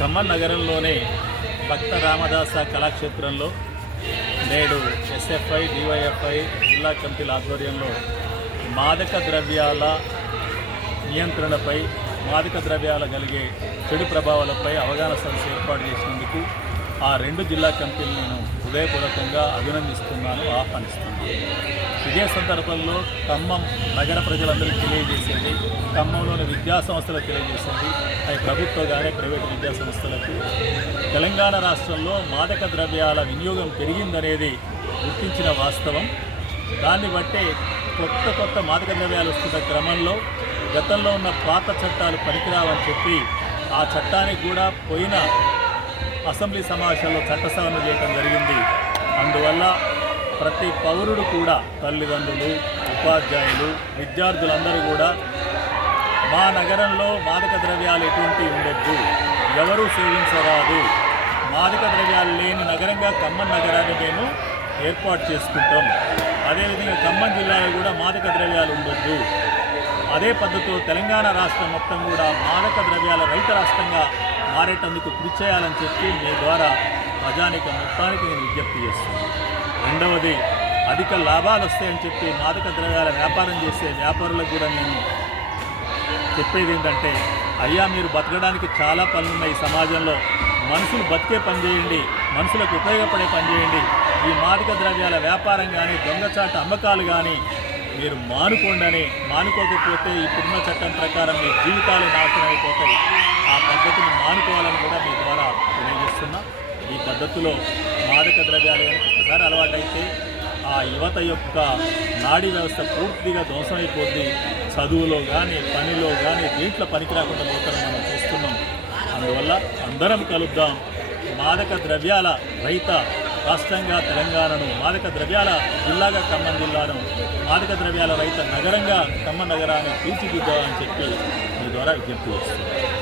ఖమ్మం నగరంలోనే భక్త రామదాస కళాక్షేత్రంలో నేడు SFI DYFI జిల్లా కమిటీల ఆధ్వర్యంలో మాదక ద్రవ్యాల నియంత్రణపై మాదక ద్రవ్యాల కలిగే చెడు ప్రభావాలపై అవగాహన సదస్సు ఏర్పాటు చేసినందుకు ఆ రెండు జిల్లా కమిటీలను నేను హృదయపూర్వకంగా అభినందిస్తున్నాను, ఆహ్వానిస్తున్నాను. ఇదే సందర్భంలో ఖమ్మం నగర ప్రజలందరికీ తెలియజేసేది, ఖమ్మంలోని విద్యా సంస్థలకు తెలియజేసేది, అవి ప్రభుత్వ కానీ ప్రైవేటు విద్యా సంస్థలకు తెలంగాణ రాష్ట్రంలో మాదక ద్రవ్యాల వినియోగం పెరిగిందనేది గుర్తించిన వాస్తవం. దాన్ని బట్టే కొత్త మాదక ద్రవ్యాలు వస్తున్న క్రమంలో గతంలో ఉన్న పాత చట్టాలు పనికిరావని చెప్పి ఆ చట్టానికి కూడా పోయిన అసెంబ్లీ సమావేశాల్లో చట్ట సవరణ చేయడం జరిగింది. అందువల్ల ప్రతి పౌరుడు కూడా, తల్లిదండ్రులు, ఉపాధ్యాయులు, విద్యార్థులందరూ కూడా మా నగరంలో మాదక ద్రవ్యాలు ఎటువంటివి ఉండొద్దు, ఎవరూ సేవించరాదు, మాదక ద్రవ్యాలు లేని నగరంగా ఖమ్మం నగరాన్ని మేము ఏర్పాటు చేసుకుంటాం. అదేవిధంగా ఖమ్మం జిల్లాలో కూడా మాదక ద్రవ్యాలు ఉండొద్దు, అదే పద్ధతిలో తెలంగాణ రాష్ట్రం మొత్తం కూడా మాదక ద్రవ్యాల రహిత రాష్ట్రంగా మారేటందుకు కృషి చేయాలని చెప్పి మీ ద్వారా ప్రజానికం మొత్తానికి నేను విజ్ఞప్తి చేస్తున్నాను. రెండవది, అధిక లాభాలు వస్తాయని చెప్పి మాదక ద్రవ్యాల వ్యాపారం చేసే వ్యాపారులకు కూడా నేను చెప్పేది ఏంటంటే, అయ్యా మీరు బతకడానికి చాలా పనులు ఉన్నాయి సమాజంలో, మనుషులు బతికే పని చేయండి, మనుషులకు ఉపయోగపడే పని చేయండి. ఈ మాదక ద్రవ్యాల వ్యాపారం కానీ దొంగచాటు అమ్మకాలు కానీ మీరు మానుకోకపోతే ఇప్పుడున్న చట్టం ప్రకారం మీ జీవితాలు నాశనం అయిపోతాయి. ఆ పద్ధతిని మానుకోవాలని కూడా మీ ద్వారా తెలియజేస్తున్నా. ఈ పద్ధతిలో మాదక ద్రవ్యాలు కనుక ఒకసారి అలవాటైతే ఆ యువత యొక్క నాడీ వ్యవస్థ పూర్తిగా ధ్వంసమైపోద్ది. చదువులో కానీ పనిలో కానీ దీంట్లో పనికి రాకుండా పోతారని మనం చూస్తున్నాం. అందువల్ల అందరం కలుద్దాం, మాదక ద్రవ్యాల రహిత రాష్ట్రంగా తెలంగాణను, మాదక ద్రవ్యాల జిల్లాగా ఖమ్మం జిల్లాను, మాదక ద్రవ్యాల రహిత నగరంగా ఖమ్మం నగరాన్ని తీర్చిదిద్దామని చెప్పి మీ ద్వారా విజ్ఞప్తి చేస్తున్నాను.